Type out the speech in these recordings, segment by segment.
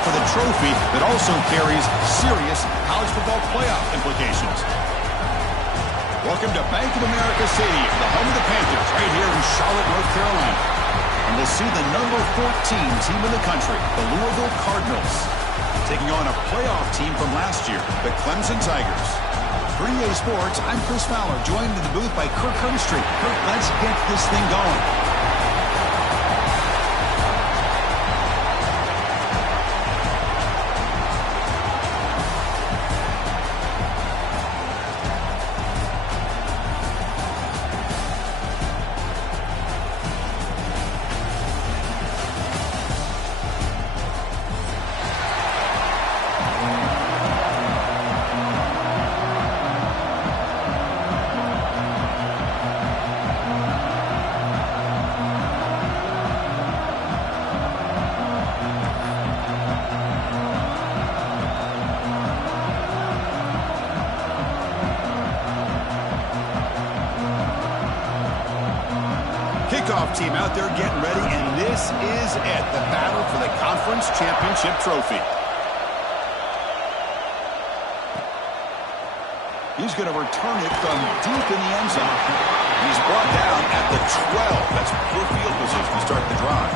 for the trophy that also carries serious college football playoff implications. Welcome to Bank of America Stadium, the home of the Panthers, right here in Charlotte, North Carolina. And we'll see the number 14 team in the country, the Louisville Cardinals, taking on a playoff team from last year, the Clemson Tigers. For EA Sports, I'm Chris Fowler, joined in the booth by Kirk Herbstreit. Kirk, let's get this thing going. Kickoff team out there getting ready, and this is it, the battle for the conference championship trophy. He's going to return it from deep in the end zone. He's brought down at the 12. That's poor field position to start the drive.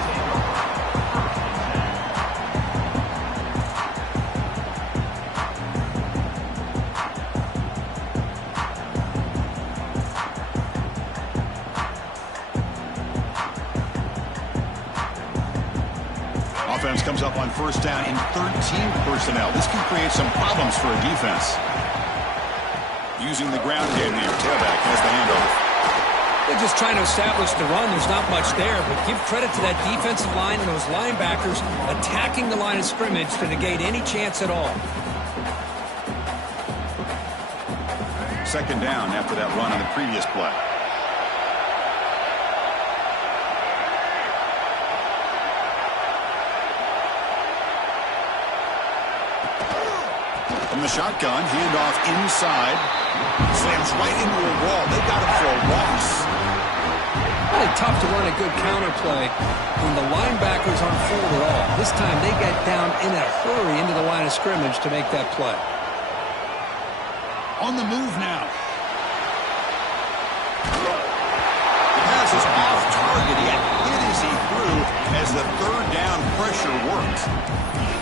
Offense comes up on first down in 13 personnel. This can create some problems for a defense. Using the ground game here. Tailback has the handoff. They're just trying to establish the run. There's not much there, but give credit to that defensive line and those linebackers attacking the line of scrimmage to negate any chance at all. Second down after that run on the previous play. From the shotgun, handoff inside. Slams right into a wall. They got him for a loss. Really tough to run a good counter play when the linebackers aren't fooled at all. This time they get down in a hurry into the line of scrimmage to make that play. On the move now. The pass is off target, yet hit as he threw as the third down pressure worked.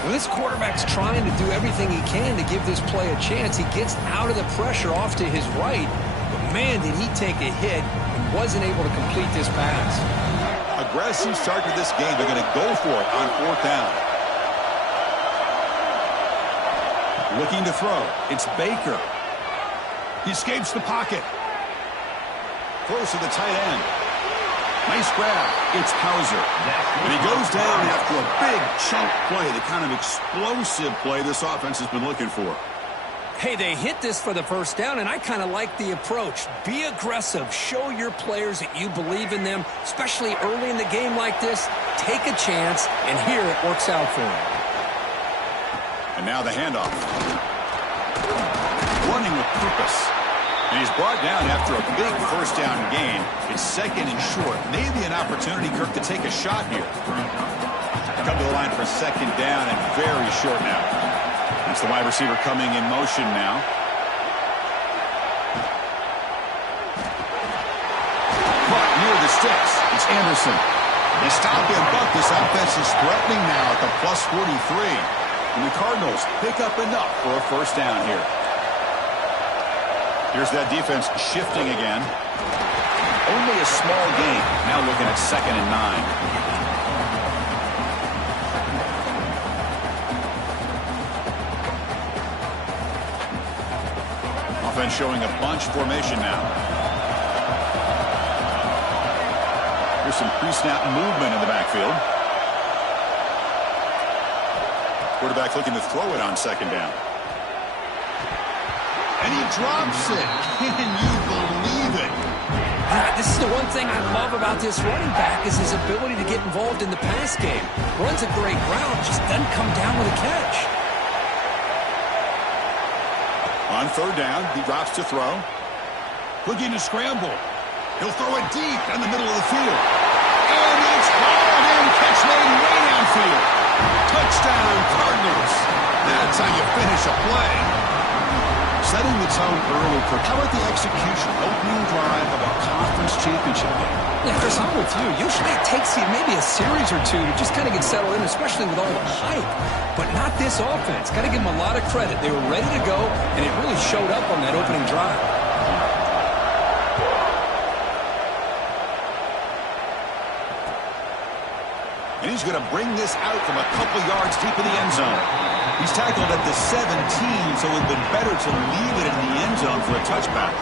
Well, this quarterback's trying to do everything he can to give this play a chance. He gets out of the pressure off to his right, but man, did he take a hit and wasn't able to complete this pass. Aggressive start to this game. They're going to go for it on fourth down. Looking to throw. It's Baker. He escapes the pocket. Throws to the tight end. Nice grab. It's Hauser. And he goes down after a big chunk play, the kind of explosive play this offense has been looking for. Hey, they hit this for the first down, and I kind of like the approach. Be aggressive. Show your players that you believe in them, especially early in the game like this. Take a chance, and here it works out for him. And now the handoff. Running with purpose. And he's brought down after a big first down gain. It's second and short. Maybe an opportunity, Kirk, to take a shot here. Come to the line for second down and very short now. It's the wide receiver coming in motion now. But near the sticks, it's Anderson. They stop him, but this offense is threatening now at the plus 43. And the Cardinals pick up enough for a first down here. Here's that defense shifting again. Only a small gain. Now looking at 2nd and 9. Offense showing a bunch formation now. Here's some pre-snap movement in the backfield. Quarterback looking to throw it on second down. And he drops it. Can you believe it? This is the one thing I love about this running back is his ability to get involved in the pass game. Runs a great route, just doesn't come down with a catch. On third down, he drops to throw. Looking to scramble. He'll throw it deep in the middle of the field. And it's hauled in. Catch made way downfield. Touchdown, Cardinals. That's how you finish a play. Setting the tone early. How about the execution? Opening drive of a conference championship game. Yeah, Chris, I'm with you. Usually it takes you maybe a series or two to just kind of get settled in, especially with all the hype. But not this offense. Got to give them a lot of credit. They were ready to go, and it really showed up on that opening drive. And he's going to bring this out from a couple yards deep in the end zone. He's tackled at the 17, so it would have been better to leave it in the end zone for a touchback.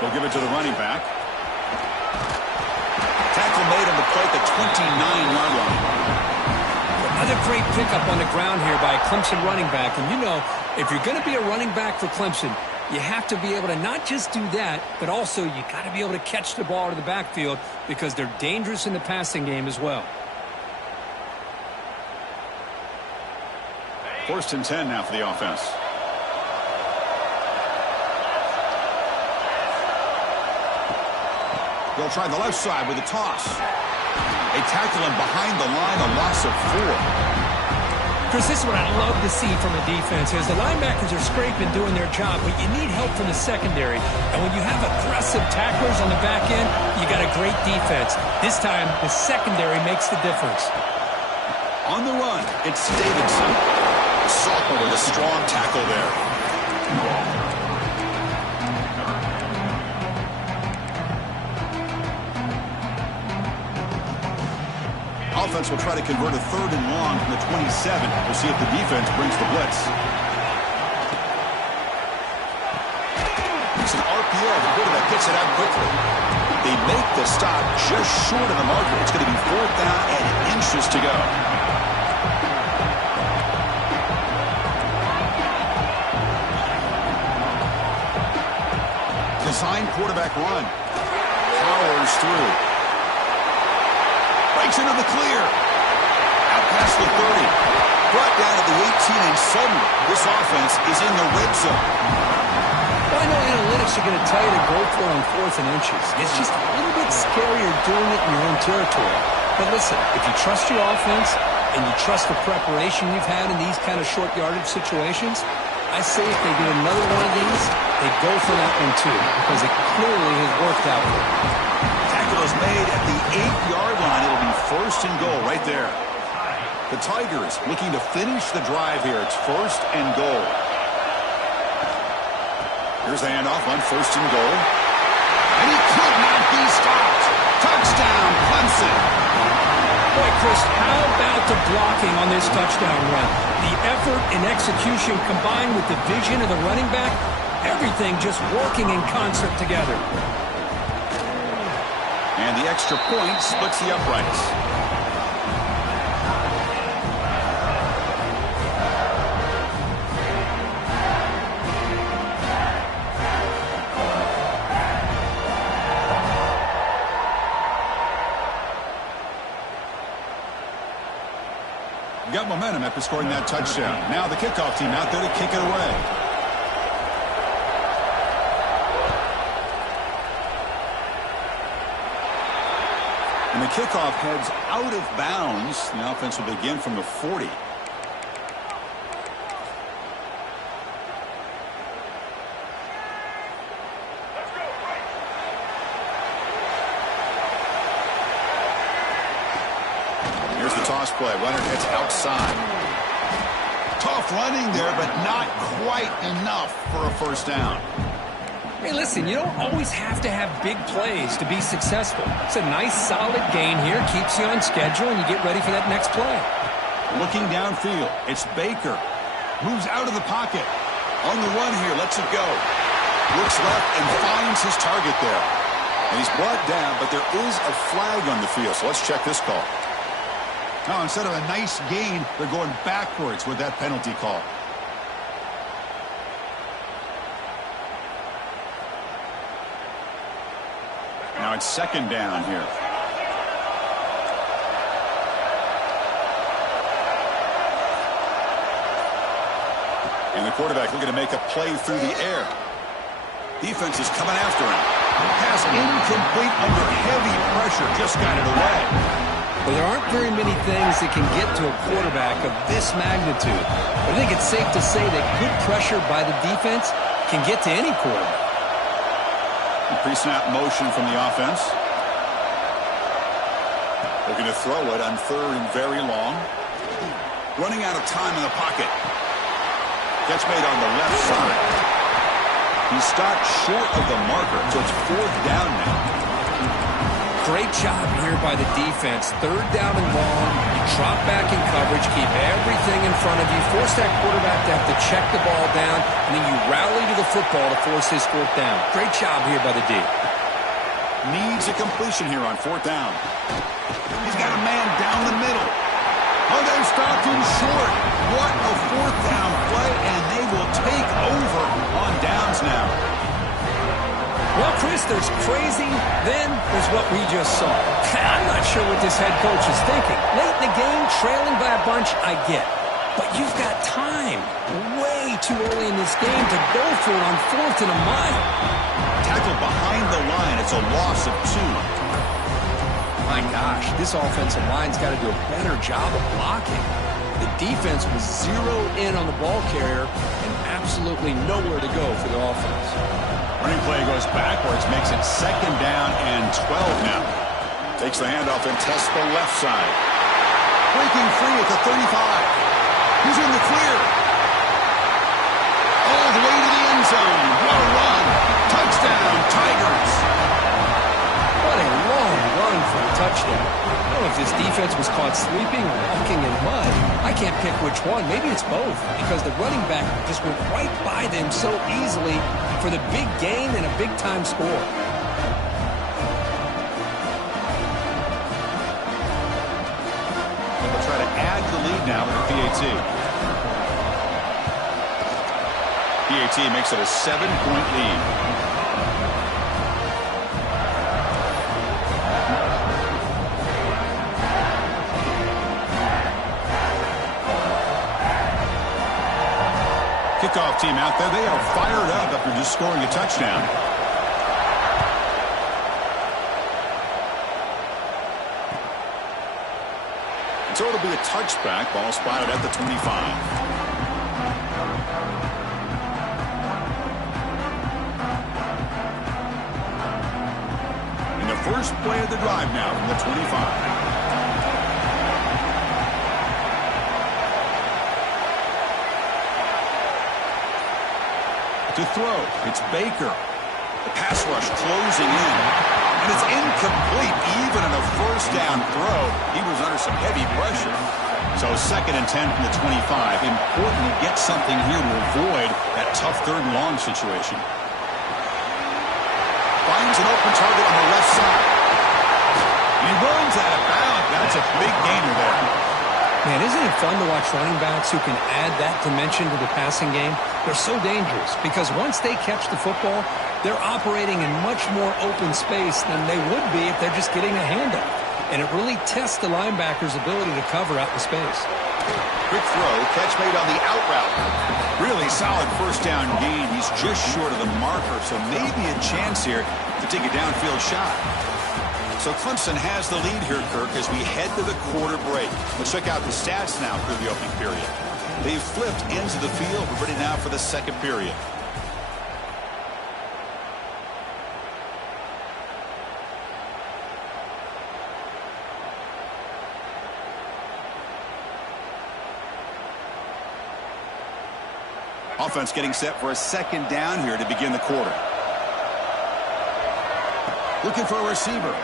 They'll give it to the running back. Tackle made on the play at the 29-yard line. Another great pickup on the ground here by a Clemson running back. And you know, if you're going to be a running back for Clemson, you have to be able to not just do that, but also you got to be able to catch the ball to the backfield because they're dangerous in the passing game as well. 1st and 10 now for the offense. They'll try the left side with a toss. They tackle him behind the line, a loss of 4. Chris, this is what I love to see from a defense is the linebackers are scraping, doing their job, but you need help from the secondary. And when you have aggressive tacklers on the back end, you got a great defense. This time, the secondary makes the difference. On the run, it's Davidson. The sophomore with a strong tackle there. Offense will try to convert a 3rd and long from the 27. We'll see if the defense brings the blitz. It's an RPO. The quarterback gets it out quickly. They make the stop just short of the marker. It's going to be 4th down and inches to go. Design quarterback run. Powers through. Breaks into the clear. Out past the 30. Brought down at the 18, and suddenly this offense is in the red zone. Well, I know analytics are going to tell you to go for it on 4th and inches. It's just a little bit scarier doing it in your own territory. But listen, if you trust your offense and you trust the preparation you've had in these kind of short yardage situations, I say if they do another one of these, they go for that one too, because it clearly has worked out for them. Tackle is made at the 8-yard line. It'll be 1st and goal right there. The Tigers looking to finish the drive here. It's 1st and goal. Here's the handoff on 1st and goal. And he could not be stopped. Touchdown, Clemson. Boy, Chris, how about the blocking on this touchdown run? The effort and execution combined with the vision of the running back, everything just working in concert together. And the extra point splits the uprights. Got momentum after scoring that touchdown. Now the kickoff team out there to kick it away. And the kickoff heads out of bounds. The offense will begin from the 40. Here's the toss play. Runner hits outside. Tough running there, but not quite enough for a 1st down. Hey, listen, you don't always have to have big plays to be successful. It's a nice, solid gain here. Keeps you on schedule, and you get ready for that next play. Looking downfield, it's Baker. Moves out of the pocket. On the run here, lets it go. Looks left and finds his target there. And he's brought down, but there is a flag on the field, so let's check this call. Now, instead of a nice gain, they're going backwards with that penalty call. Now it's 2nd down here. And the quarterback looking to make a play through the air. Defense is coming after him. Pass incomplete under heavy pressure. Just got it away. Well, there aren't very many things that can get to a quarterback of this magnitude. But I think it's safe to say that good pressure by the defense can get to any quarterback. Pre-snap motion from the offense. Looking to throw it on 3rd and very long. Running out of time in the pocket. Catch made on the left side. He stopped short of the marker, so it's 4th down now. Great job here by the defense. 3rd down and long. You drop back in coverage, keep everything in front of you, force that quarterback to have to check the ball down, and then you rally to the football to force his 4th down. Great job here by the D. Needs a completion here on 4th down. He's got a man down the middle. Oh, they stopped him short. What a 4th down play, and they will take over on downs now. Well, Chris, there's crazy, then there's what we just saw. I'm not sure what this head coach is thinking. Late in the game, trailing by a bunch, I get. But you've got time, way too early in this game to go for it on 4th and a mile. Tackled behind the line, it's a loss of 2. My gosh, this offensive line's got to do a better job of blocking. The defense was zeroed in on the ball carrier and absolutely nowhere to go for the offense. Running play goes backwards, makes it 2nd down and 12 now. Takes the handoff and tests the left side. Breaking free at the 35. He's in the clear. All the way to the end zone. What a run. Touchdown, Tigers. What a long run for a touchdown. I don't know if this defense was caught sleeping or walking in mud. I can't pick which one. Maybe it's both, because the running back just went right by them so easily for the big gain and a big-time score. They'll try to add the lead now with the PAT. PAT makes it a 7-point lead. Kickoff team out there. They are fired up after just scoring a touchdown. And so it'll be a touchback. Ball spotted at the 25. And the first play of the drive now from the 25. To throw, it's Baker. The pass rush closing in. And it's incomplete, even in a 1st down throw. He was under some heavy pressure. So 2nd and 10 from the 25. Important to get something here to avoid that tough 3rd and long situation. Finds an open target on the left side. And he runs out of bounds. That's a big gainer there. Man, isn't it fun to watch running backs who can add that dimension to the passing game? They're so dangerous because once they catch the football, they're operating in much more open space than they would be if they're just getting a handoff. And it really tests the linebacker's ability to cover out the space. Quick throw, catch made on the out route. Really solid 1st down gain. He's just short of the marker, so maybe a chance here to take a downfield shot. So Clemson has the lead here, Kirk, as we head to the quarter break. Let's check out the stats now through the opening period. They've flipped into the field. We're ready now for the 2nd period. Offense getting set for a 2nd down here to begin the quarter. Looking for a receiver.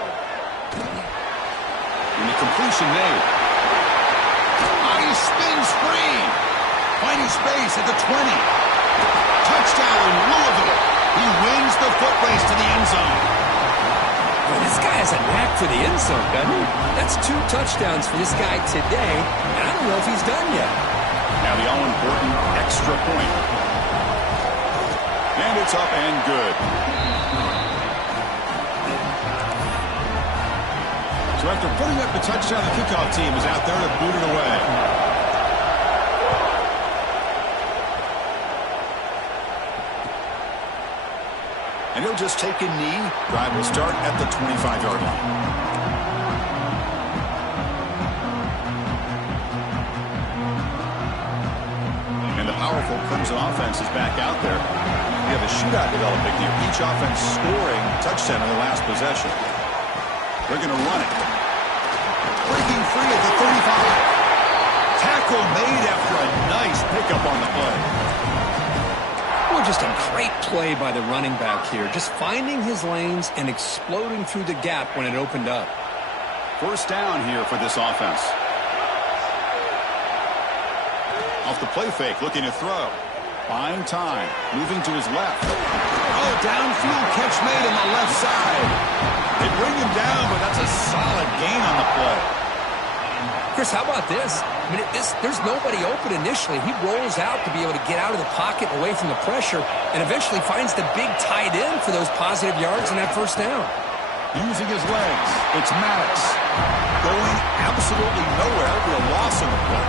And the completion made. He spins free. Finding space at the 20. Touchdown, Louisville. He wins the foot race to the end zone. Well, this guy has a knack for the end zone, doesn't he? That's 2 touchdowns for this guy today, and I don't know if he's done yet. Now the all-important extra point. And it's up and good. So after putting up the touchdown, the kickoff team is out there to boot it away. And he'll just take a knee. Drive will start at the 25-yard line. And the powerful Clemson offense is back out there. We have a shootout developing here. Each offense scoring touchdown in the last possession. They're going to run it. Breaking free at the 35. Tackle made after a nice pickup on the play. Well, just a great play by the running back here. Just finding his lanes and exploding through the gap when it opened up. First down here for this offense. Off the play fake, looking to throw. Buying time, moving to his left. Oh, downfield catch made on the left side. They bring him down, but that's a solid gain on the play. Chris, how about this? I mean, there's nobody open initially. He rolls out to be able to get out of the pocket away from the pressure and eventually finds the big tight end for those positive yards in that first down. Using his legs, it's Maddox. Going absolutely nowhere for a loss on the play.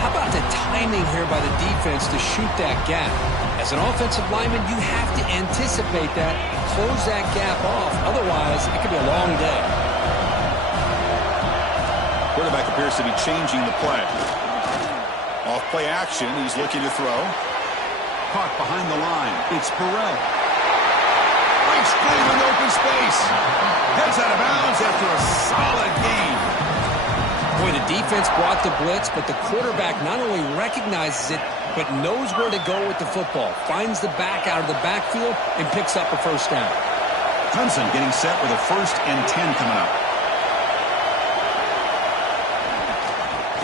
How about the timing here by the defense to shoot that gap? As an offensive lineman, you have to anticipate that, close that gap off. Otherwise, it could be a long day. Quarterback appears to be changing the play. Off play action, he's looking to throw. Caught behind the line. It's Burrell. Breaks clean in open space. Heads out of bounds after a solid gain. Boy, the defense brought the blitz, but the quarterback not only recognizes it, but knows where to go with the football. Finds the back out of the backfield and picks up a first down. Clemson getting set with a 1st and 10 coming up.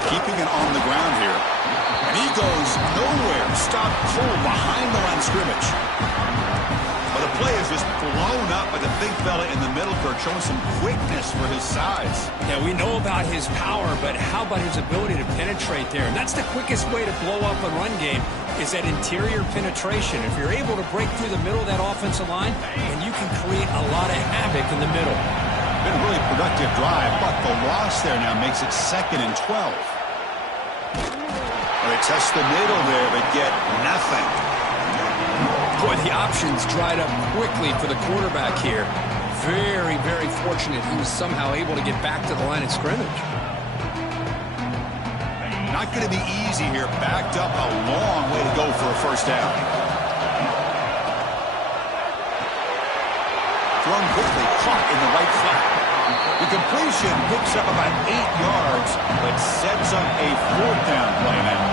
Keeping it on the ground here. And he goes nowhere. Stopped cold behind the line of scrimmage. But the play is just blown up by the big fella in the middle, Kirk, showing some quickness for his size. Yeah, we know about his power, but how about his ability to penetrate there? And that's the quickest way to blow up a run game, is that interior penetration. If you're able to break through the middle of that offensive line, and you can create a lot of havoc in the middle. Been a really productive drive, but the loss there now makes it 2nd and 12. They test the middle there, but get nothing. Boy, the options dried up quickly for the quarterback here. Very, very fortunate he was somehow able to get back to the line of scrimmage. Not going to be easy here. Backed up a long way to go for a first down. Thrown quickly, caught in the right flat. The completion picks up about 8 yards, but sets up a 4th down play now.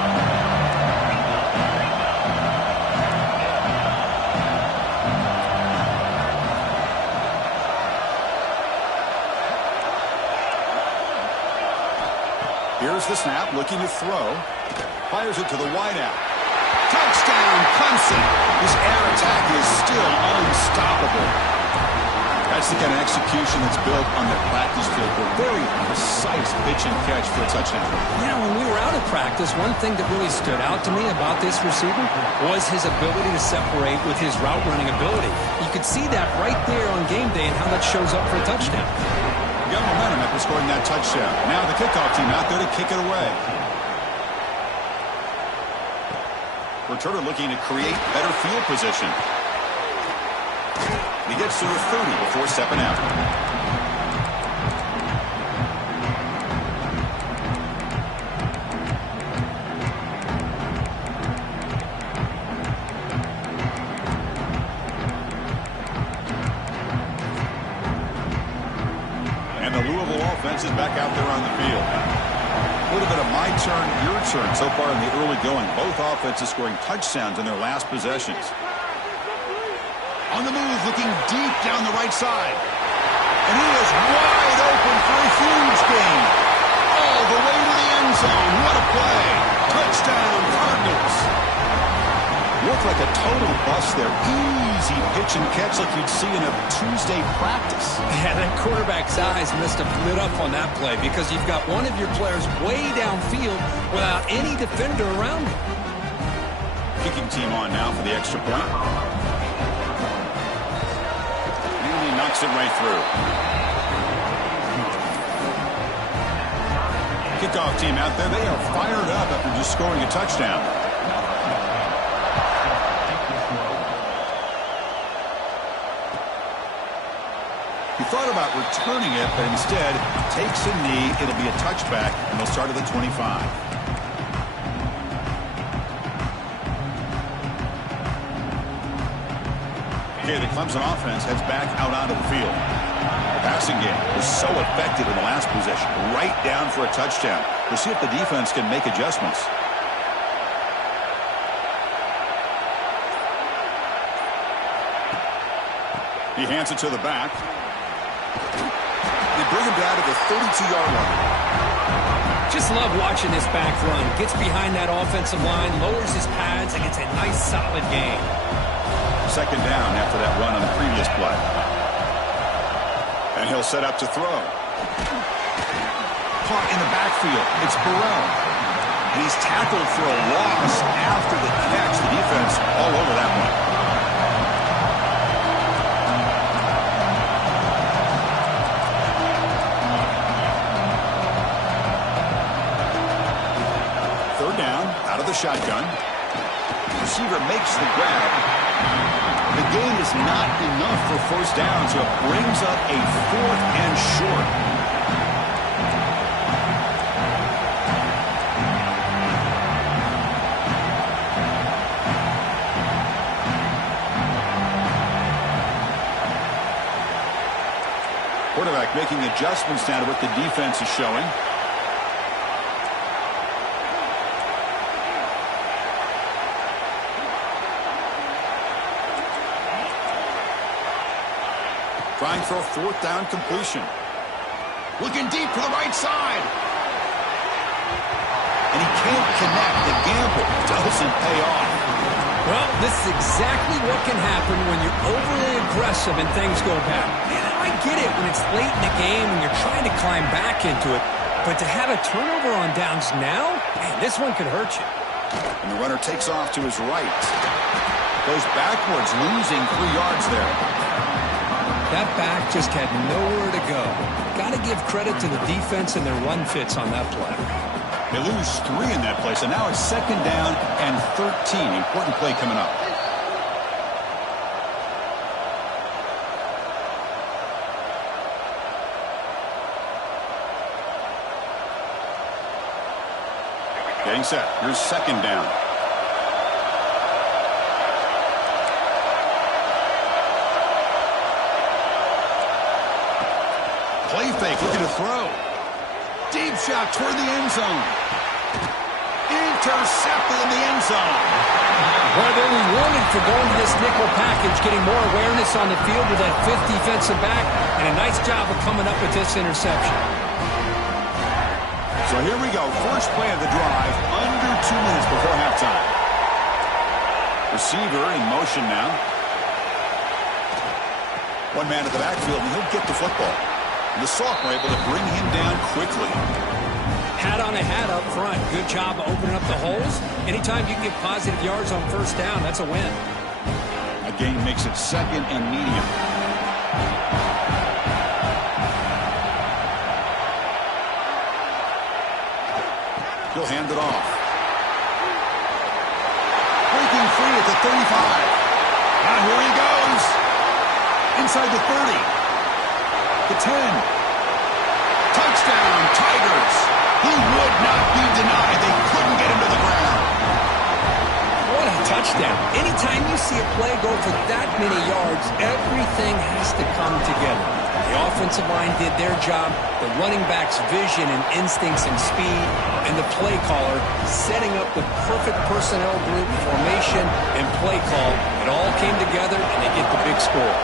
Here's the snap, looking to throw. Fires it to the wideout. Touchdown, Clemson. This air attack is still unstoppable. That's the kind of execution that's built on the practice field. A very precise pitch and catch for a touchdown. Yeah, when we were out of practice, one thing that really stood out to me about this receiver was his ability to separate with his route running ability. You could see that right there on game day and how that shows up for a touchdown. Got momentum after scoring that touchdown. Now the kickoff team out there to kick it away. Returner looking to create better field position. He gets to the 30 before stepping out. And the Louisville offense is back out there on the field. A little bit of my turn, your turn so far in the early going. Both offenses scoring touchdowns in their last possessions. On the move, looking deep down the right side. And he is wide open for a huge gain. All the way to the end zone. What a play. Touchdown, Cardinals. Looked like a total bust there. Easy pitch and catch like you'd see in a Tuesday practice. Yeah, that quarterback's eyes must have lit up on that play because you've got one of your players way downfield without any defender around him. Kicking team on now for the extra point. And he knocks it right through. Kickoff team out there. They are fired up after just scoring a touchdown. thought about returning it, but instead takes a knee. It'll be a touchback, and they'll start at the 25. Okay, the Clemson offense heads back out onto the field. The passing game was so effective in the last possession, right down for a touchdown. We'll see if the defense can make adjustments. He hands it to the back. They bring him down to the 32-yard line. Just love watching this back run. Gets behind that offensive line, lowers his pads, and gets a nice solid gain. Second down after that run on the previous play. And he'll set up to throw. Caught in the backfield. It's Burrell. And he's tackled for a loss after the catch. The defense all over that one. Third down, out of the shotgun. Receiver makes the grab. The gain is not enough for first down, so it brings up a 4th and short. Quarterback making adjustments now to what the defense is showing. Trying for a 4th down completion. Looking deep to the right side. And he can't connect. The gamble doesn't pay off. Well, this is exactly what can happen when you're overly aggressive and things go bad. And I get it when it's late in the game and you're trying to climb back into it. But to have a turnover on downs now, man, this one could hurt you. And the runner takes off to his right. Goes backwards, losing 3 yards there. That back just had nowhere to go. Got to give credit to the defense and their run fits on that play. They lose 3 in that play, so now it's second down and 13. Important play coming up. Getting set. Here's second down. Play fake, looking to throw. Deep shot toward the end zone. Intercepted in the end zone. Well, they're rewarded for going to this nickel package, getting more awareness on the field with that 5th defensive back, and a nice job of coming up with this interception. So here we go. First play of the drive, under 2 minutes before halftime. Receiver in motion now. One man at the backfield, and he'll get the football. The sophomore able to bring him down quickly. Hat on a hat up front. Good job opening up the holes. Anytime you can get positive yards on first down, that's a win. A gain makes it second and medium. He'll hand it off. Breaking free at the 35. Now here he goes. Inside the 30. The 10. Touchdown, Tigers. He would not be denied. They couldn't get him to the ground. What a touchdown. Anytime you see a play go for that many yards, everything has to come together. The offensive line did their job, the running back's vision and instincts and speed, and the play caller setting up the perfect personnel group, formation, and play call. It all came together, and they get the big score.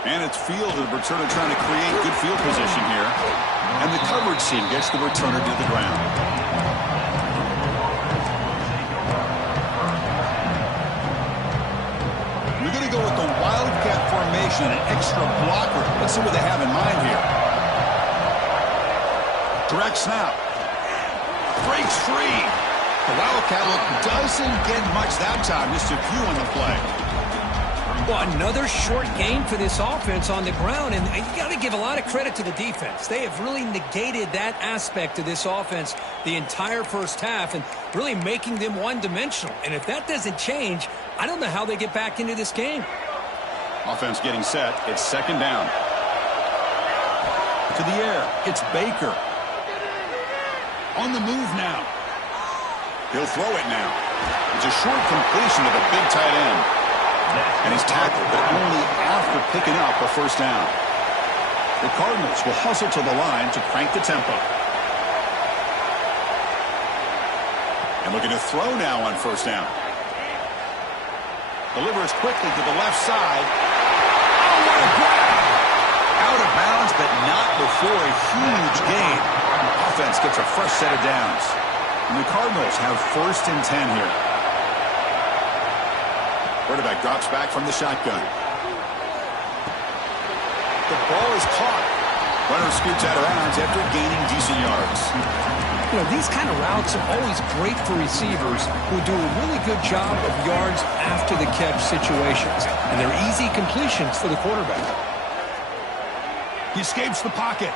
And it's field, and the returner trying to create good field position here. And the coverage team gets the returner to the ground. We're going to go with the wildcat formation and an extra blocker. Let's see what they have in mind here. Direct snap. Breaks free. The wildcat look doesn't get much that time. Just a few on the play. Well, another short game for this offense on the ground, and you got to give a lot of credit to the defense. They have really negated that aspect of this offense the entire first half and really making them one-dimensional. And if that doesn't change, I don't know how they get back into this game. Offense getting set. It's second down. To the air. It's Baker. On the move now. He'll throw it now. It's a short completion to the big tight end. And he's tackled, but only after picking up a first down. The Cardinals will hustle to the line to crank the tempo. And looking to throw now on first down. Delivers quickly to the left side. Oh, what a grab! Out of bounds, but not before a huge gain. Offense gets a fresh set of downs. And the Cardinals have first and 10 here. Quarterback drops back from the shotgun. The ball is caught. Runner scoots out of bounds after gaining decent yards. You know, these kind of routes are always great for receivers who do a really good job of yards after the catch situations. And they're easy completions for the quarterback. He escapes the pocket.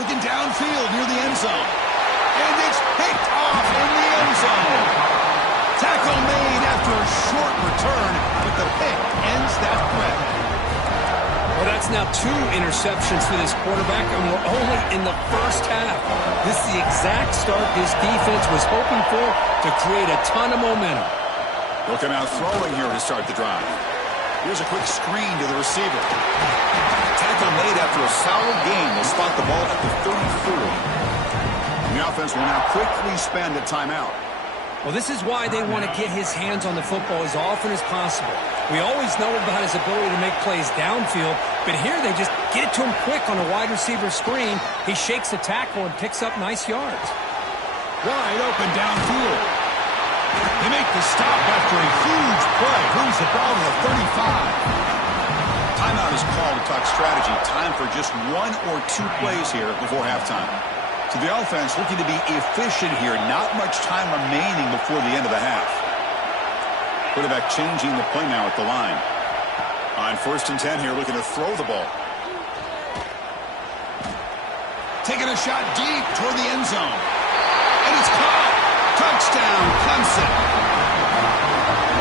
Looking downfield near the end zone. And it's picked off in the end zone. Tackle made after a short return, but the pick ends that threat. Well, that's now 2 interceptions for this quarterback, and we're only in the first half. This is the exact start this defense was hoping for to create a ton of momentum. Looking out throwing here to start the drive. Here's a quick screen to the receiver. Tackle made after a solid gain. They'll spot the ball at the 34. The offense will now quickly spend a timeout. Well, this is why they want to get his hands on the football as often as possible. We always know about his ability to make plays downfield, but here they just get it to him quick on a wide receiver screen. He shakes the tackle and picks up nice yards. Wide open downfield. They make the stop after a huge play. Moves the ball to the 35. Timeout is called to talk strategy. Time for just 1 or 2 plays here before halftime. So the offense looking to be efficient here. Not much time remaining before the end of the half. Quarterback changing the play now at the line. On first and 10 here, looking to throw the ball. Taking a shot deep toward the end zone. And it's caught. Touchdown, Clemson.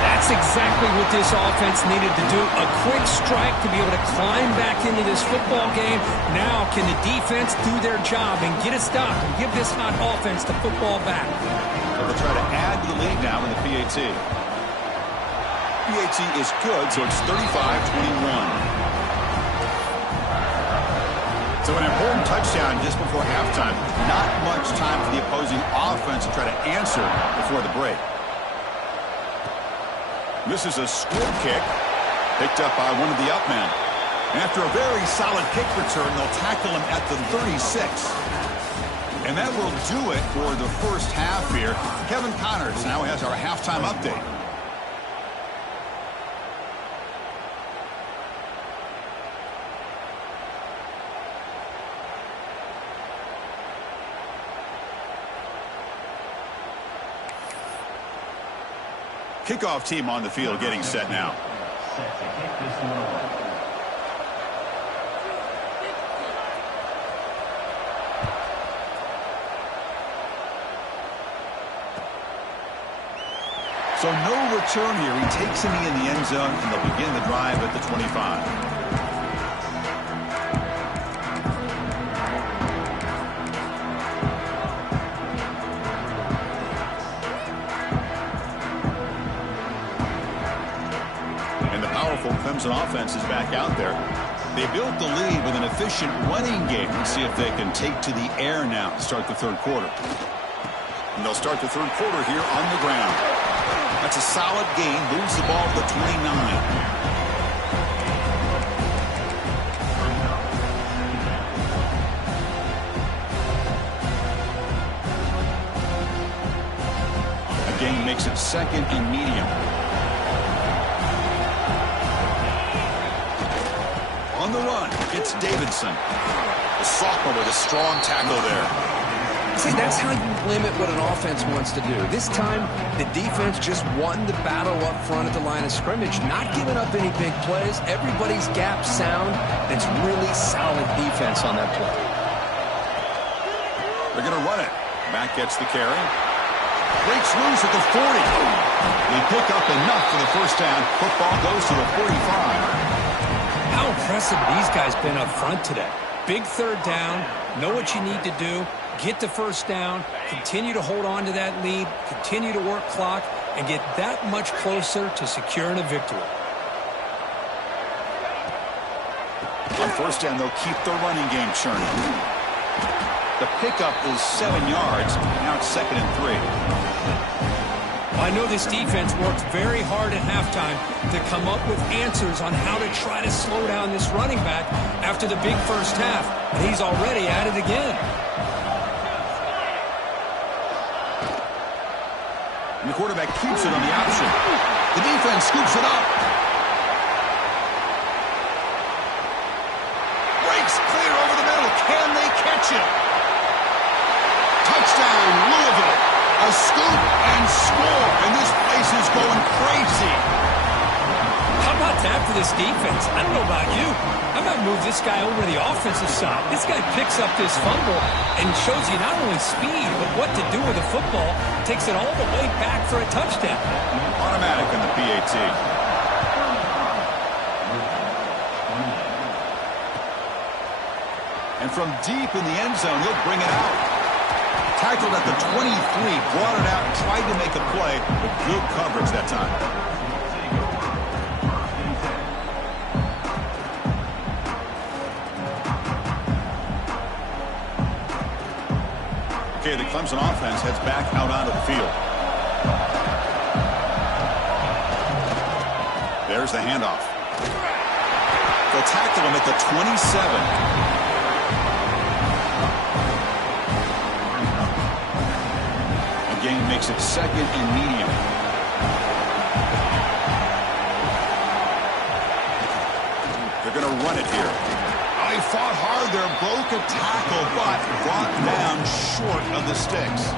That's exactly what this offense needed to do. A quick strike to be able to climb back into this football game. Now can the defense do their job and get a stop and give this hot offense the football back? They'll try to add to the lead now in the PAT. PAT is good, so it's 35-21. So an important touchdown just before halftime. Not much time for the opposing offense to try to answer before the break. This is a squib kick picked up by one of the up men. After a very solid kick return, they'll tackle him at the 36. And that will do it for the first half here. Kevin Connors now has our halftime update. Kickoff team on the field getting set now. So no return here. He takes him in the end zone, and they'll begin the drive at the 25. Clemson offense is back out there. They built the lead with an efficient running game. Let's see if they can take to the air now to start the third quarter. And they'll start the third quarter here on the ground. That's a solid gain. Moves the ball to the 29. A gain makes it second and medium. On the run, it's Davidson. The sophomore with a strong tackle there. See, that's how you limit what an offense wants to do. This time, the defense just won the battle up front at the line of scrimmage, not giving up any big plays. Everybody's gap sound. It's really solid defense on that play. They're going to run it. Mack gets the carry. Breaks loose at the 40. They pick up enough for the first down. Football goes to the 45. How impressive these guys been up front today. Big third down. Know what you need to do. Get the first down. Continue to hold on to that lead. Continue to work clock. And get that much closer to securing a victory. On first down, they'll keep their running game churning. The pickup is 7 yards. Now it's 2nd and 3. I know this defense worked very hard at halftime to come up with answers on how to try to slow down this running back after the big first half. And he's already at it again. And the quarterback keeps it on the option. The defense scoops it up. Breaks clear over the middle. Can they catch it? Touchdown, Louisville. A scoop and score. And this place is going crazy. How about that for this defense? I don't know about you. I might move this guy over to the offensive side. This guy picks up this fumble and shows you not only speed, but what to do with the football. Takes it all the way back for a touchdown. Automatic in the PAT. And from deep in the end zone, he'll bring it out. Tackled at the 23, brought it out, tried to make a play, but good coverage that time. Okay, the Clemson offense heads back out onto the field. There's the handoff. They'll tackle him at the 27. Game makes it 2nd and medium. They're going to run it here. Oh, he fought hard there, broke a tackle, but brought down short of the sticks.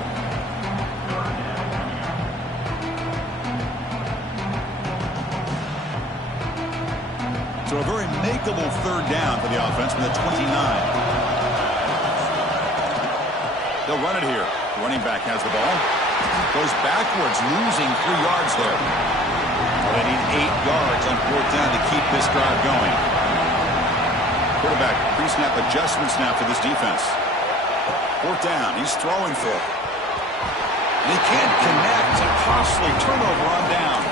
So a very makeable third down for the offense from the 29. They'll run it here. Running back has the ball. Goes backwards, losing 3 yards there. Well, they need 8 yards on 4th down to keep this drive going. Quarterback, pre-snap adjustment snap for this defense. 4th down, he's throwing for it. And he can't connect. A costly turnover on downs.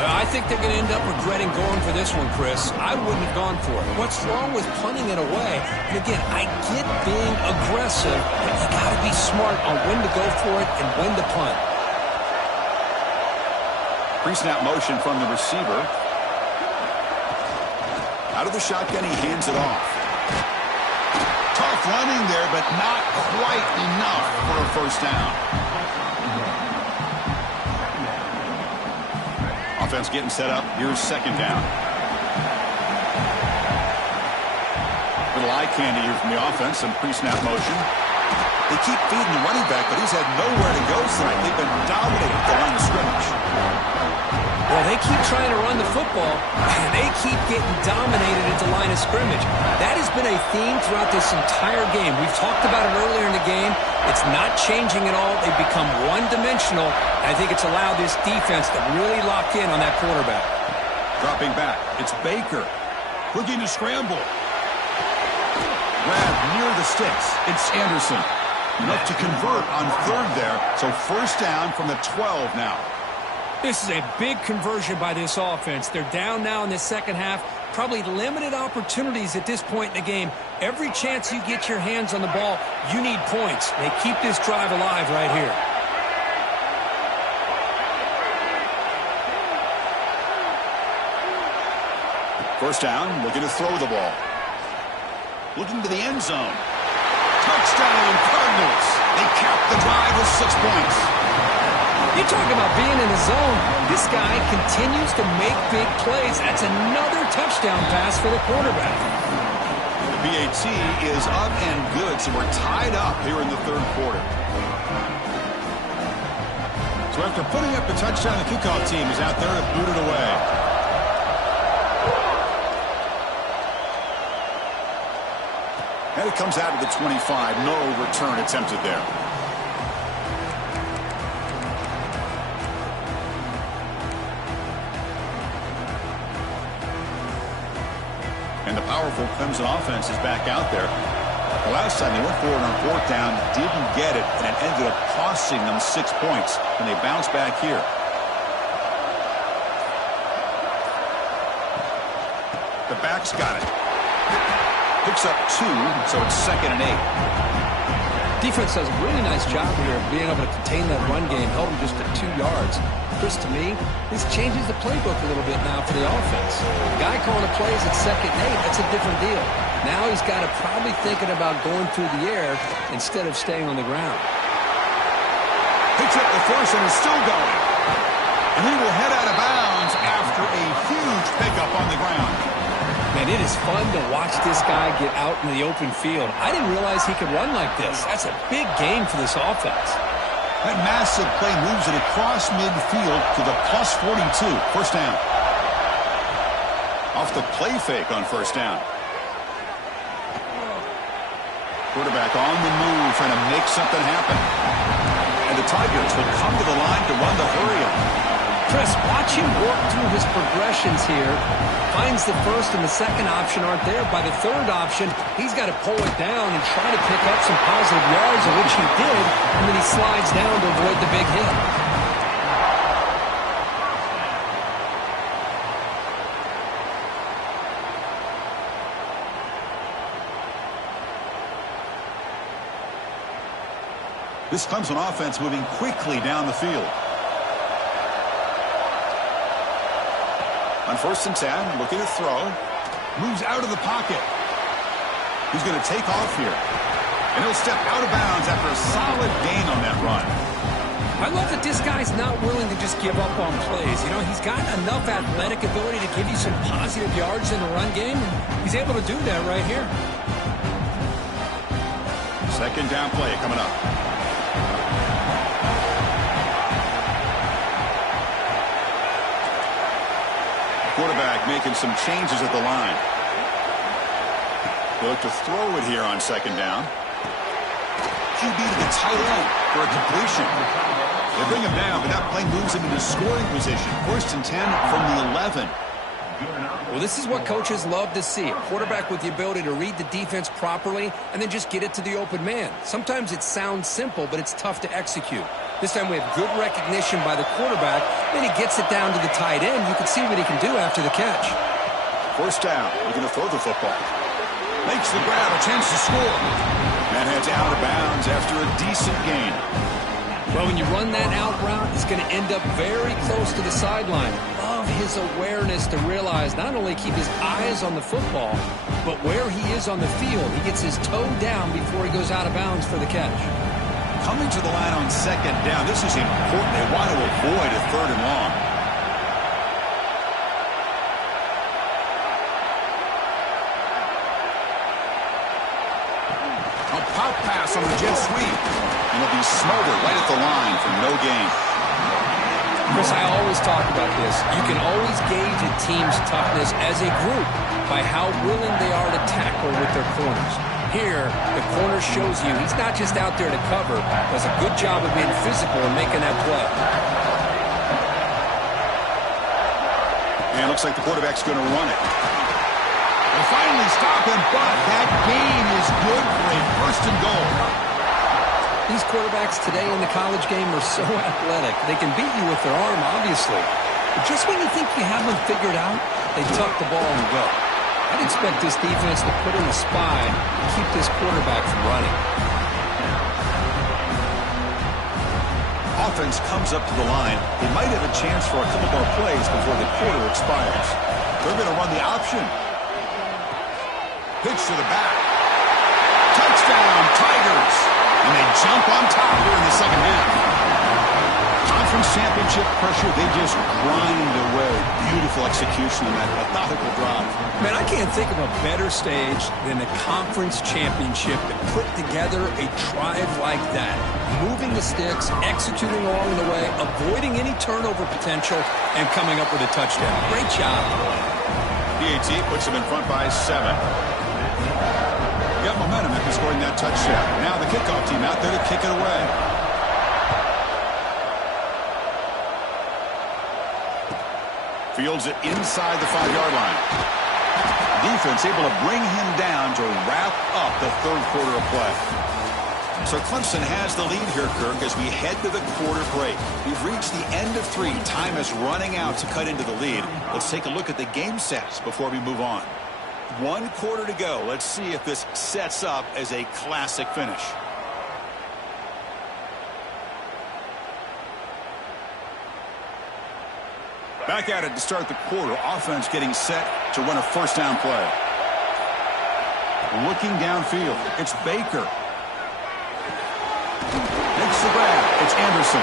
I think they're going to end up regretting going for this one, Chris. I wouldn't have gone for it. What's wrong with punting it away? And again, I get being aggressive, but you got to be smart on when to go for it and when to punt. Pre-snap motion from the receiver. Out of the shotgun, he hands it off. Tough running there, but not quite enough for a first down. Offense getting set up. Here's 2nd down. Little eye candy here from the offense. Some pre-snap motion. They keep feeding the running back, but he's had nowhere to go tonight. They've been dominating the line of scrimmage. Well, they keep trying to run the football, and they keep getting dominated at the line of scrimmage. That has been a theme throughout this entire game. We've talked about it earlier in the game. It's not changing at all. They've become one-dimensional. I think it's allowed this defense to really lock in on that quarterback. Dropping back. It's Baker. Looking to scramble. Grab near the sticks. It's Anderson. Enough to convert on 3rd there. So first down from the 12 now. This is a big conversion by this offense. They're down now in the second half. Probably limited opportunities at this point in the game. Every chance you get your hands on the ball, you need points. They keep this drive alive right here. First down, looking to throw the ball. Looking to the end zone. Touchdown, Cardinals. They cap the drive with 6 points. You talk about being in the zone. This guy continues to make big plays. That's another touchdown pass for the quarterback. The PAT is up and good, so we're tied up here in the third quarter. So after putting up the touchdown, the kickoff team is out there to boot it away. And it comes out of the 25. No return attempted there. And the powerful Clemson offense is back out there. The last time they went forward on fourth down, didn't get it, and it ended up costing them 6 points, and they bounce back here. The back's got it. Picks up 2, so it's 2nd and 8. Defense does a really nice job here of being able to contain that run game, held them just at 2 yards. Chris, to me, this changes the playbook a little bit now for the offense. The guy calling the plays at 2nd and 8, that's a different deal. Now he's got to probably thinking about going through the air instead of staying on the ground. Picks up the first and is still going. And he will head out of bounds after a huge pickup on the ground. Man, it is fun to watch this guy get out in the open field. I didn't realize he could run like this. That's a big gain for this offense. That massive play moves it across midfield to the plus 42. First down. Off the play fake on first down. Quarterback on the move, trying to make something happen. And the Tigers will come to the line to run the hurry-up. Chris, watch him work through his progressions here. Finds the first and the second option aren't there. By the third option, he's got to pull it down and try to pick up some positive yards, of which he did, and then he slides down to avoid the big hit. This Clemson offense moving quickly down the field. On 1st and 10, looking to throw. Moves out of the pocket. He's going to take off here. And he'll step out of bounds after a solid gain on that run. I love that this guy's not willing to just give up on plays. You know, he's got enough athletic ability to give you some positive yards in the run game. He's able to do that right here. 2nd down play coming up. Quarterback making some changes at the line. They look to throw it here on 2nd down. QB to the tight end for a completion. They bring him down, but that play moves him into scoring position. 1st and 10 from the 11. Well, this is what coaches love to see. A quarterback with the ability to read the defense properly and then just get it to the open man. Sometimes it sounds simple, but it's tough to execute. This time we have good recognition by the quarterback. Then he gets it down to the tight end. You can see what he can do after the catch. 1st down. He's going to throw the football. Makes the grab, a chance to score. And heads out of bounds after a decent gain. Well, when you run that out route, it's going to end up very close to the sideline. Love his awareness to realize not only keep his eyes on the football, but where he is on the field. He gets his toe down before he goes out of bounds for the catch. Coming to the line on 2nd down. This is important. They want to avoid a 3rd and long. A pop pass on the jet sweep. And he'll be smothered right at the line for no gain. Chris, I always talk about this. You can always gauge a team's toughness as a group by how willing they are to tackle with their corners. Here, the corner shows you he's not just out there to cover, does a good job of being physical and making that play. And it looks like the quarterback's going to run it. They finally stop him, but that gain is good for a 1st and goal. These quarterbacks today in the college game are so athletic. They can beat you with their arm, obviously. But just when you think you have them figured out, they tuck the ball and go. I'd expect this defense to put in a spy and keep this quarterback from running. Offense comes up to the line. They might have a chance for a couple more plays before the quarter expires. They're going to run the option. Pitch to the back. Touchdown, Tigers. And they jump on top here in the 2nd half. Conference championship pressure, they just grind away. Beautiful execution on that methodical drive. Man, I can't think of a better stage than the conference championship to put together a drive like that. Moving the sticks, executing along the way, avoiding any turnover potential, and coming up with a touchdown. Great job. PAT puts them in front by 7. Got momentum after scoring that touchdown. Now the kickoff team out there to kick it away. Fields it inside the 5-yard line. Defense able to bring him down to wrap up the third quarter of play. So Clemson has the lead here, Kirk, as we head to the quarter break. We've reached the end of 3. Time is running out to cut into the lead. Let's take a look at the game sets before we move on. 1 quarter to go. Let's see if this sets up as a classic finish. Back at it to start the quarter. Offense getting set to run a first down play. Looking downfield. It's Baker. Makes the grab. It's Anderson.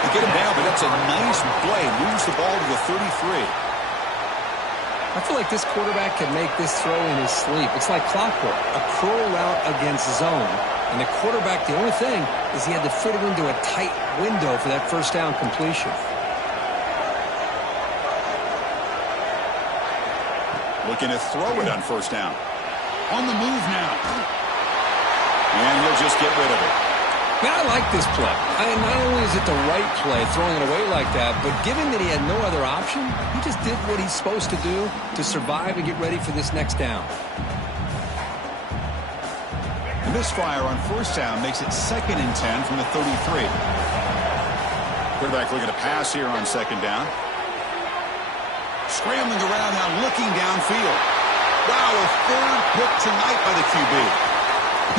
They get him down, but that's a nice play. Moves the ball to the 33. I feel like this quarterback can make this throw in his sleep. It's like clockwork. A curl route against zone. And the quarterback, the only thing is he had to fit it into a tight window for that first down completion. Looking to throw it on first down. On the move now. And he'll just get rid of it. Man, I like this play. Not only is it the right play, throwing it away like that, but given that he had no other option, he just did what he's supposed to do to survive and get ready for this next down. The misfire on first down makes it 2nd and 10 from the 33. Quarterback looking to pass here on 2nd down. Scrambling around now, looking downfield. Wow, a 3rd pick tonight by the QB.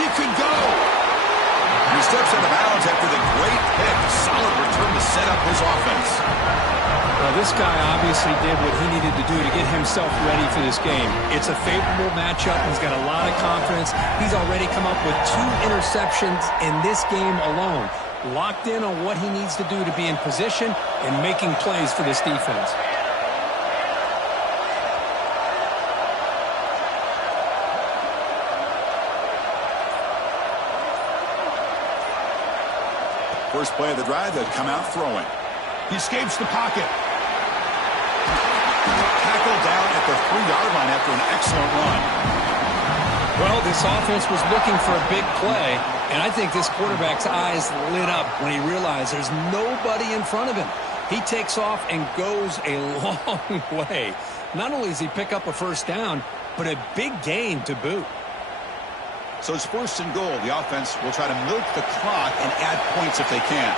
He could go. And he steps out of bounds after the great pick. A solid return to set up his offense. Well, this guy obviously did what he needed to do to get himself ready for this game. It's a favorable matchup. He's got a lot of confidence. He's already come up with 2 interceptions in this game alone. Locked in on what he needs to do to be in position and making plays for this defense. First play of the drive, they'll come out throwing. He escapes the pocket. Tackled down at the 3-yard line after an excellent run. Well, this offense was looking for a big play, and I think this quarterback's eyes lit up when he realized there's nobody in front of him. He takes off and goes a long way. Not only does he pick up a first down, but a big gain to boot. So it's 1st and goal. The offense will try to milk the clock and add points if they can.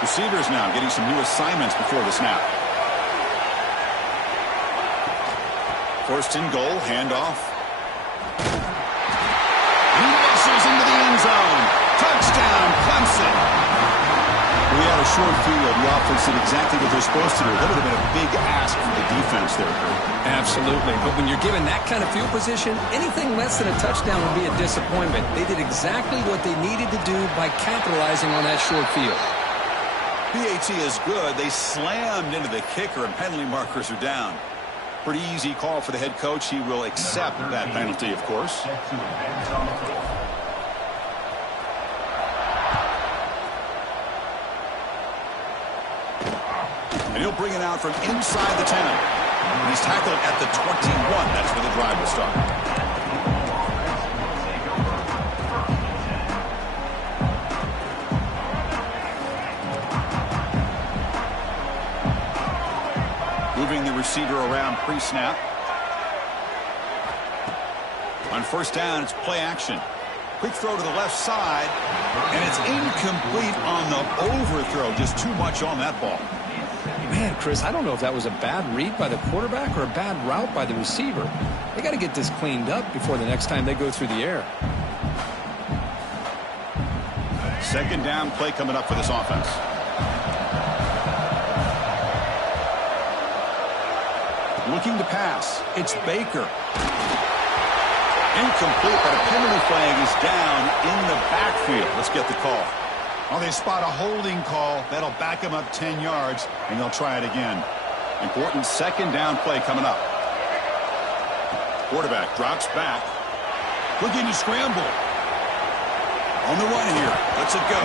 Receivers now getting some new assignments before the snap. 1st and goal, handoff. He muscles into the end zone. Touchdown, Clemson. We had a short field. The offense did exactly what they're supposed to do. That would have been a big ask for the defense there, Kurt. Absolutely. But when you're given that kind of field position, anything less than a touchdown would be a disappointment. They did exactly what they needed to do by capitalizing on that short field. PAT is good. They slammed into the kicker, and penalty markers are down. Pretty easy call for the head coach. He will accept that penalty, of course. And he'll bring it out from inside the 10. And he's tackled at the 21. That's where the drive will start. Moving the receiver around pre-snap. On first down, it's play action. Quick throw to the left side. And it's incomplete on the overthrow. Just too much on that ball. Man, Chris, I don't know if that was a bad read by the quarterback or a bad route by the receiver. They got to get this cleaned up before the next time they go through the air. 2nd down play coming up for this offense. Looking to pass. It's Baker. Incomplete, but a penalty flag is down in the backfield. Let's get the call. Well, they spot a holding call. That'll back them up 10 yards, and they'll try it again. Important second down play coming up. Quarterback drops back. Looking to scramble. On the run here. Lets it go.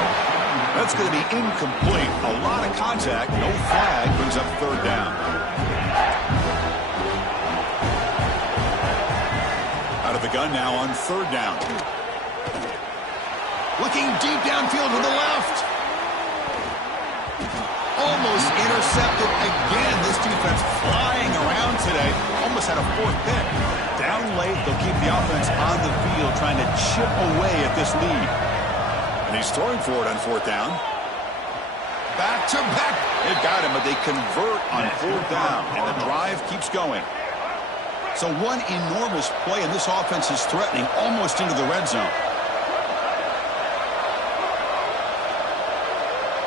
That's going to be incomplete. A lot of contact. No flag. Brings up third down. Out of the gun now on third down. Looking deep downfield to the left. Almost intercepted again. This defense flying around today. Almost had a fourth pick. Down late, they'll keep the offense on the field trying to chip away at this lead. And he's throwing for it on fourth down. Back to back. They've got him, but they convert on fourth down, and the drive keeps going. So one enormous play, and this offense is threatening almost into the red zone.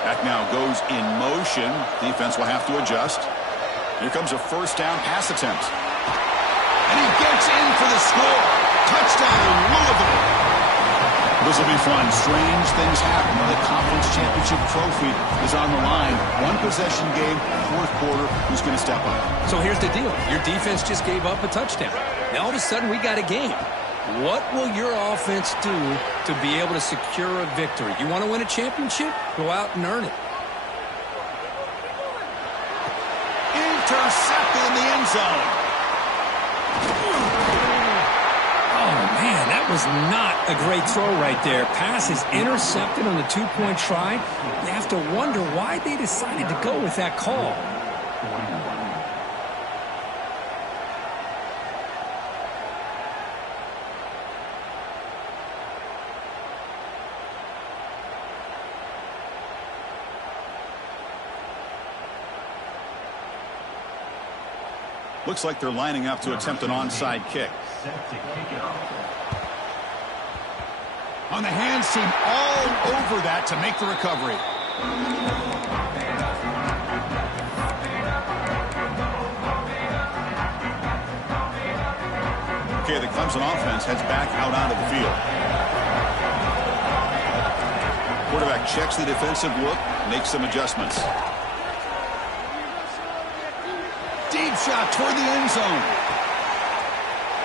Back now goes in motion. Defense will have to adjust. Here comes a first down pass attempt. And he gets in for the score. Touchdown, Louisville. This will be fun. Strange things happen when the conference championship trophy is on the line. One possession game, fourth quarter. Who's going to step up? So here's the deal. Your defense just gave up a touchdown. Now all of a sudden we got a game. What will your offense do to be able to secure a victory? You want to win a championship? Go out and earn it. Intercepted in the end zone. Oh, man, that was not a great throw right there. Pass is intercepted on the two-point try. You have to wonder why they decided to go with that call. Looks like they're lining up to attempt an onside kick. On the hands team, all over that to make the recovery. Okay, the Clemson offense heads back out onto the field. Quarterback checks the defensive look, makes some adjustments. Deep shot toward the end zone.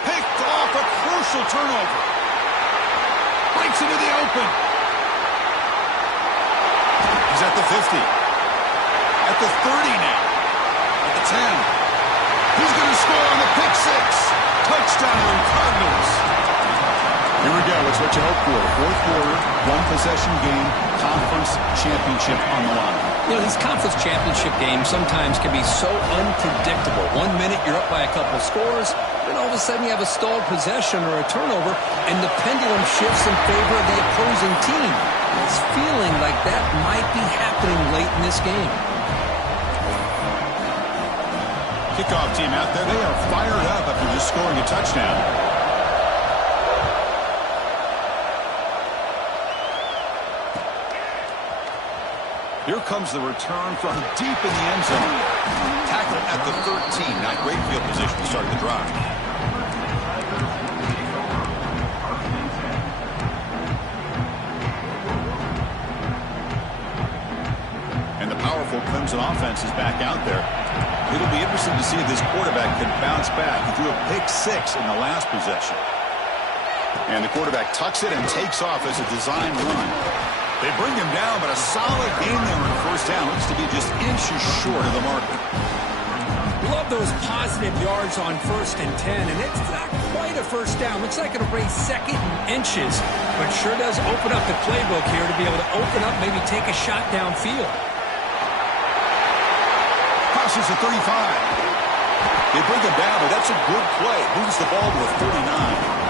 Picked off, a crucial turnover. Breaks into the open. He's at the 50. At the 30 now. At the 10. He's going to score on the pick six. Touchdown, Cardinals. Here we go. It's what you hope for. Fourth quarter, one possession game, conference championship on the line. You know, these conference championship games sometimes can be so unpredictable. 1 minute you're up by a couple of scores, then all of a sudden you have a stalled possession or a turnover, and the pendulum shifts in favor of the opposing team. It's feeling like that might be happening late in this game. Kickoff team out there, they are fired up after just scoring a touchdown. Here comes the return from deep in the end zone. Tackled at the 13. Not great field position to start the drive. And the powerful Clemson offense is back out there. It'll be interesting to see if this quarterback can bounce back. He threw a pick six in the last possession. And the quarterback tucks it and takes off as a design run. They bring him down, but a solid game there on first down. Looks to be just inches short of the marker. Love those positive yards on 1st and 10, and it's not quite a first down. Looks like it'll raise second in inches, but sure does open up the playbook here to be able to open up, maybe take a shot downfield. Crosses the 35. They bring him down, but that's a good play. Moves the ball to a 49.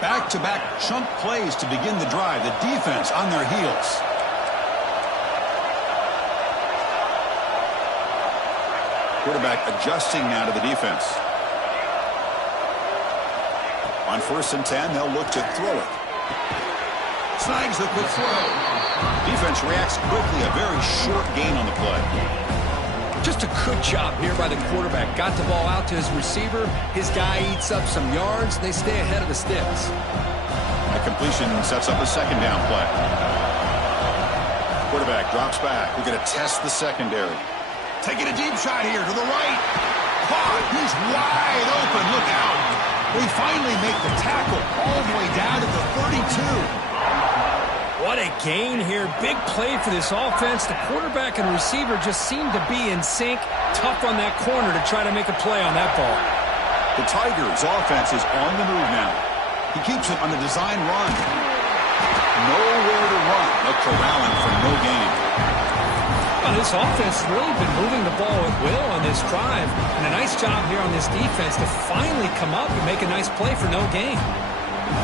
Back-to-back chunk plays to begin the drive. The defense on their heels. Quarterback adjusting now to the defense. On 1st and 10, they'll look to throw it. Snags the quick throw. Defense reacts quickly. A very short gain on the play. Just a good job here by the quarterback. Got the ball out to his receiver. His guy eats up some yards. They stay ahead of the sticks. The completion sets up a second down play. Quarterback drops back. We're going to test the secondary. Taking a deep shot here to the right. Caught. He's wide open. Look out. They finally make the tackle all the way down to the 32. What a gain here. Big play for this offense. The quarterback and receiver just seem to be in sync. Tough on that corner to try to make a play on that ball. The Tigers' offense is on the move now. He keeps it on the design run. Nowhere to run. They're corralling for no gain. Well, this offense has really been moving the ball at will on this drive. And a nice job here on this defense to finally come up and make a nice play for no gain.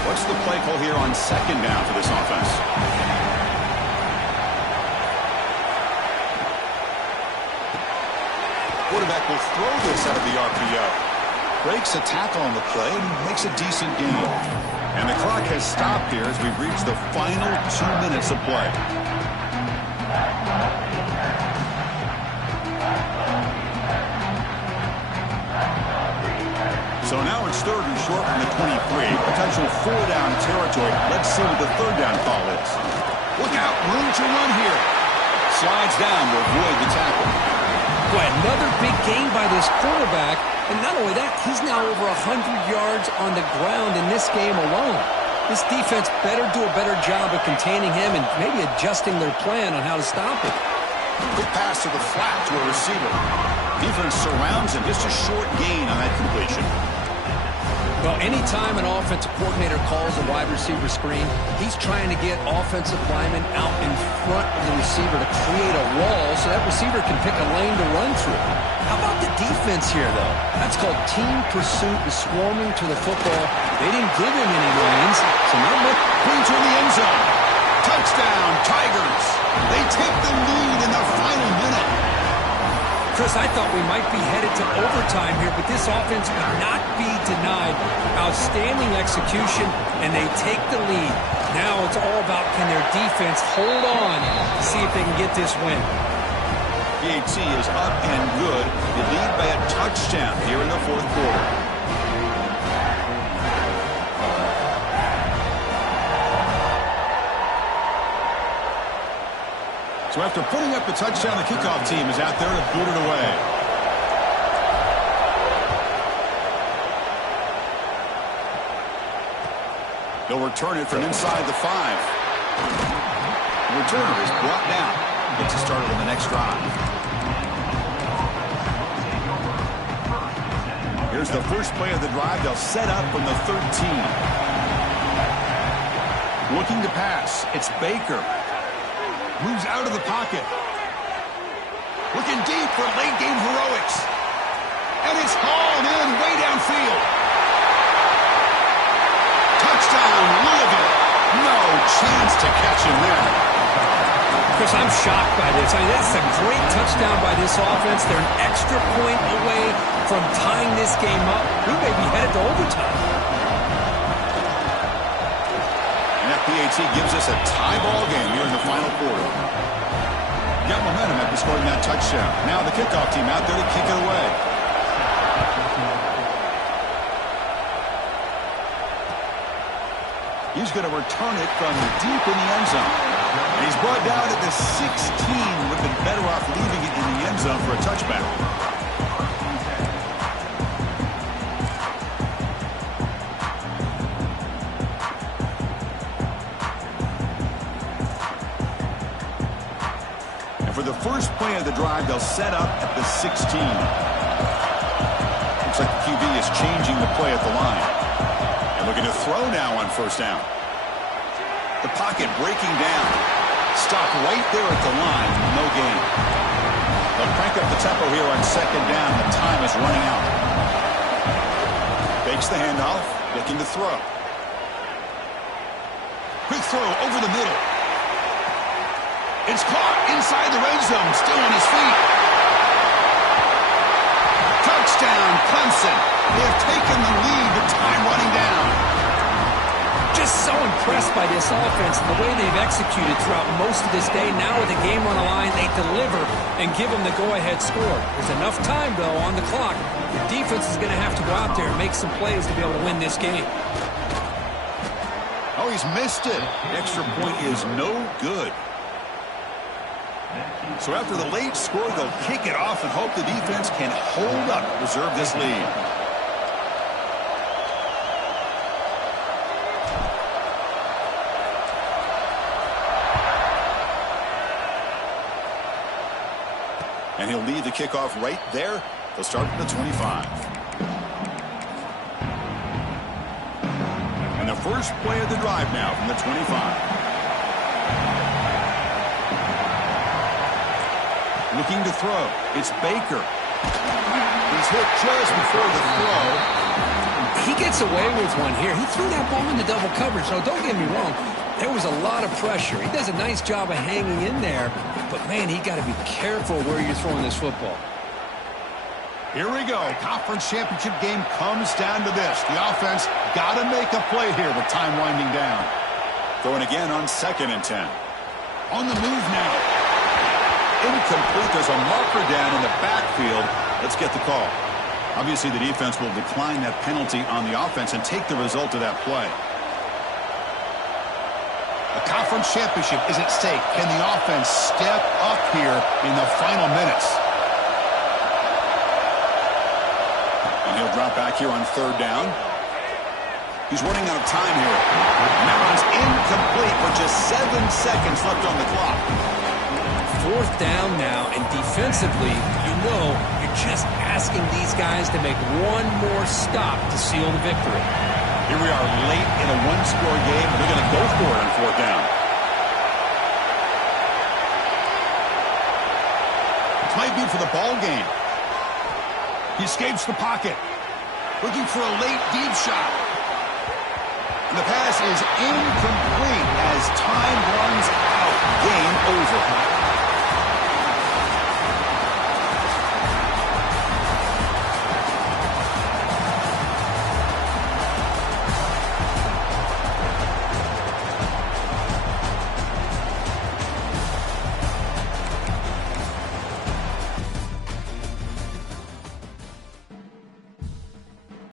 What's the play call here on second down for this offense? Quarterback will throw this out of the RPO. Breaks a tackle on the play and makes a decent gain. And the clock has stopped here as we've reached the final 2 minutes of play. So now it's 3rd and short from the 23. Potential 4-down territory. Let's see what the 3rd down call is. Look out. Room to run here. Slides down to avoid the tackle. Boy, another big gain by this quarterback. And not only that, he's now over 100 yards on the ground in this game alone. This defense better do a better job of containing him and maybe adjusting their plan on how to stop him. Quick pass to the flat to a receiver. Defense surrounds him. Just a short gain on that completion. Well, anytime an offensive coordinator calls a wide receiver screen, he's trying to get offensive linemen out in front of the receiver to create a wall so that receiver can pick a lane to run through. How about the defense here, though? That's called team pursuit and swarming to the football. They didn't give him any lanes, so not much. Brings in the end zone. Touchdown, Tigers. They take the lead in the final minute. Chris, I thought we might be headed to overtime here, but this offense would not be denied. Outstanding execution, and they take the lead. Now it's all about can their defense hold on, see if they can get this win. PAT is up and good. They lead by a touchdown here in the 4th quarter. So after putting up the touchdown, the kickoff team is out there to boot it away. They'll return it from inside the 5. The returner is brought down. Gets it started on the next drive. Here's the first play of the drive. They'll set up from the 13. Looking to pass. It's Baker. Moves out of the pocket. Looking deep for late-game heroics. And it's hauled in way downfield. Touchdown, Louisville. No chance to catch him there. Chris, I'm shocked by this. I mean, that's a great touchdown by this offense. They're an extra point away from tying this game up. We may be headed to overtime. PAT gives us a tie ball game here in the final quarter. Got momentum after scoring that touchdown. Now the kickoff team out there to kick it away. He's going to return it from deep in the end zone. And he's brought down at the 16. Would have been better off leaving it in the end zone for a touchback. For the first play of the drive, they'll set up at the 16. Looks like the QB is changing the play at the line. And looking to throw now on 1st down. The pocket breaking down. Stop right there at the line. No gain. They'll crank up the tempo here on 2nd down. The time is running out. Fakes the handoff. Looking to throw. Quick throw over the middle. It's caught inside the red zone, still on his feet. Touchdown, Clemson. They have taken the lead, but time running down. Just so impressed by this offense and the way they've executed throughout most of this day. Now with the game on the line, they deliver and give them the go-ahead score. There's enough time, though, on the clock. The defense is going to have to go out there and make some plays to be able to win this game. Oh, he's missed it. The extra point is no good. So after the late score, they'll kick it off and hope the defense can hold up to preserve this lead. And he'll lead the kickoff right there. They'll start from the 25. And the first play of the drive now from the 25. Looking to throw. It's Baker. He's hit just before the throw. He gets away with one here. He threw that ball into double coverage. Now, don't get me wrong. There was a lot of pressure. He does a nice job of hanging in there. But, man, he got to be careful where you're throwing this football. Here we go. Conference championship game comes down to this. The offense got to make a play here with time winding down. Throwing again on 2nd and 10. On the move now. Incomplete. There's a marker down in the backfield. Let's get the call. Obviously, the defense will decline that penalty on the offense and take the result of that play. The conference championship is at stake. Can the offense step up here in the final minutes? And he'll drop back here on 3rd down. He's running out of time here. And that one's incomplete with just 7 seconds left on the clock. 4th down now, and defensively, you're just asking these guys to make one more stop to seal the victory. Here we are late in a one-score game. They're going to go for it on 4th down. This might be for the ball game. He escapes the pocket. Looking for a late deep shot. And the pass is incomplete as time runs out. Game over.